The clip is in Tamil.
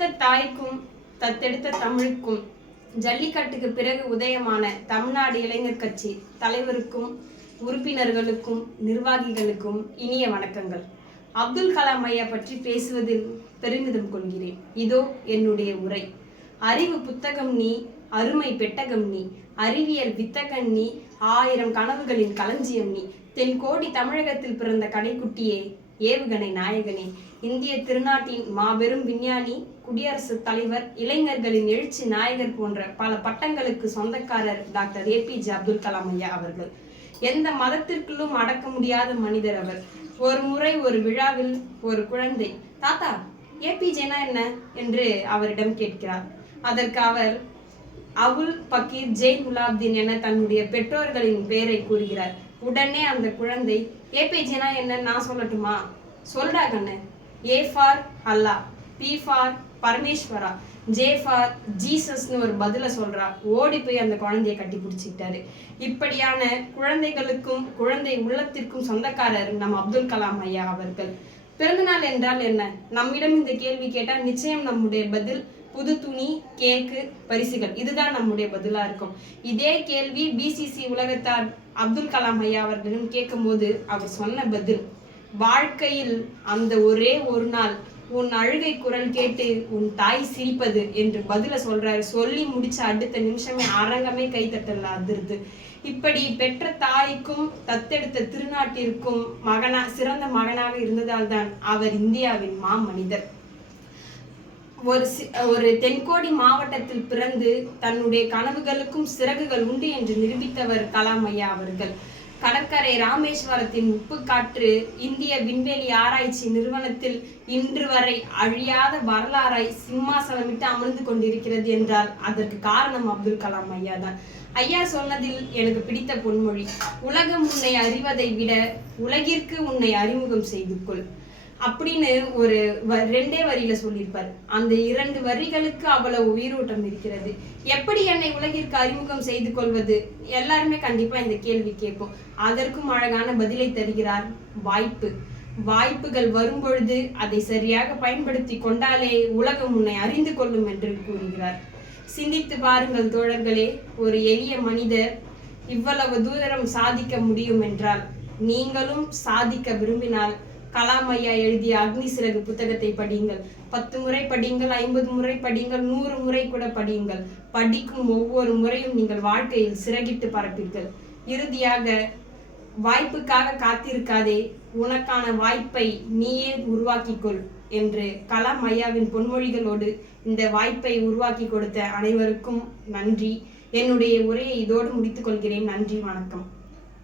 பெற்றெடுத்த தாய்க்கும் தத்தெடுத்த தமிழுக்கும் ஜல்லிக்கட்டுக்கு பிறகு உதயமான தமிழ்நாடு இளைஞர் கட்சி தலைவருக்கும் உறுப்பினர்களுக்கும் நிர்வாகிகளுக்கும் இனிய வணக்கங்கள். அப்துல் கலாம் ஐயா பற்றி பேசுவதில் பெருமிதம் கொள்கிறேன். இதோ என்னுடைய உரை. அறிவு புத்தகம் நீ, அருமை பெட்டகம் நீ, அறிவியல் வித்தகன் நீ, 1000 கனவுகளின் களஞ்சியம் நீ, தென்கோடி தமிழகத்தில் பிறந்த கடைக்குட்டியே, ஏவுகணை நாயகனே, இந்திய திருநாட்டின் மாபெரும் விஞ்ஞானி, குடியரசுத் தலைவர், இளைஞர்களின் எழுச்சி நாயகர் போன்ற பல பட்டங்களுக்கு சொந்தக்காரர் டாக்டர் ஏபிஜே அப்துல் கலாம் ஐயா அவர்கள். எந்த மதத்திற்குள்ளும் அடக்க முடியாத மனிதர் அவர். ஒரு முறை ஒரு விழாவில் ஒரு குழந்தை, தாத்தா ஏபிஜேனா என்ன என்று அவரிடம் கேட்கிறார். அதற்கு அவர் அவுல் பக்கீர் ஜெயின் குலாப்தீன் என தன்னுடைய பெற்றோர்களின் பெயரை கூறுகிறார். உடனே அந்த குழந்தை, ஏபிஜேனா என்ன நான் சொல்லட்டுமா? சொல்றா கண்ணு. A for Allah, B for Parameswara, J for ஜீசஸ்னு ஒரு பதில சொல்றா. ஓடி போய் அந்த குழந்தைய கட்டி பிடிச்சிக்கிட்டாரு. இப்படியான குழந்தைகளுக்கும் குழந்தை உள்ளத்திற்கும் சொந்தக்காரர் நம் அப்துல் கலாம் ஐயா அவர்கள். பிறந்தநாள் என்றால் என்ன? நம்மிடம் இந்த கேள்வி கேட்டால் நிச்சயம் நம்முடைய பதில் புது துணி, கேக்கு, பரிசுகள், இதுதான் நம்முடைய பதிலா இருக்கும். இதே கேள்வி பிசிசி உலகத்தார் அப்துல் கலாம் ஐயா அவர்களிடம் கேட்கும் போது அவர் சொன்ன பதில், வாழ்க்கையில் அந்த ஒரே ஒரு நாள் உன் அழுகை குரல் கேட்டு உன் தாய் சிரிப்பது என்று பதில சொல்றாரு. சொல்லி முடிச்ச அடுத்த நிமிஷமே அரங்கமே கைத்தட்டல அதிர்ந்து. இப்படி பெற்ற தாய்க்கும் தத்தெடுத்த திருநாட்டிற்கும் சிறந்த மகனாக இருந்ததால் தான் அவர் இந்தியாவின் மாமனிதர். ஒரு தென்கோடி மாவட்டத்தில் பிறந்து தன்னுடைய கனவுகளுக்கும் சிறகுகள் உண்டு என்று நிரூபித்தவர் கலாம் ஐயா அவர்கள். கடற்கரை ராமேஸ்வரத்தின் உப்பு காற்று இந்திய விண்வெளி ஆராய்ச்சி நிறுவனத்தில் இன்று வரை அழியாத வரலாறை சிம்மாசனமிட்டு அமர்ந்து கொண்டிருக்கிறது என்றால் அதற்கு காரணம் அப்துல் கலாம் ஐயா தான். ஐயா சொன்னதில் எனக்கு பிடித்த பொன்மொழி, உலகம் உன்னை அறிவதை விட உலகிற்கு உன்னை அறிமுகம் செய்து கொள் அப்படின்னு ஒரு 2 வரியில சொல்லியிருப்பார். அந்த 2 வரிகளுக்கு அவ்வளவு உயிரோட்டம் இருக்கிறது. எப்படி என்னை உலகிற்கு அறிமுகம் செய்து கொள்வது? எல்லாருமே கண்டிப்பா இந்த கேள்வி கேட்போம். அதற்கும் அழகான பதிலை தருகிறார். வாய்ப்புகள் வரும்பொழுது அதை சரியாக பயன்படுத்தி கொண்டாலே உலகம் உன்னை அறிந்து கொள்ளும் என்று கூறுகிறார். சிந்தித்து பாருங்கள் தோழர்களே, ஒரு எளிய மனிதர் இவ்வளவு தூரம் சாதிக்க முடியும் என்றால் நீங்களும் சாதிக்க விரும்பினால் கலாம் ஐயா எழுதிய அக்னி சிறகு புத்தகத்தை படியுங்கள். 10 முறை படியுங்கள், 50 முறை படியுங்கள், 100 முறை கூட படியுங்கள். படிக்கும் ஒவ்வொரு முறையும் நீங்கள் வாழ்க்கையில் சிறகிட்டு பறப்பீர்கள். இறுதியாக, வாய்ப்புக்காக காத்திருக்காதே, உனக்கான வாய்ப்பை நீயே உருவாக்கிக்கொள் என்று கலாம் ஐயாவின் பொன்மொழிகளோடு இந்த வாய்ப்பை உருவாக்கி கொடுத்த அனைவருக்கும் நன்றி. என்னுடைய உரையை இதோடு முடித்துக் கொள்கிறேன். நன்றி, வணக்கம்.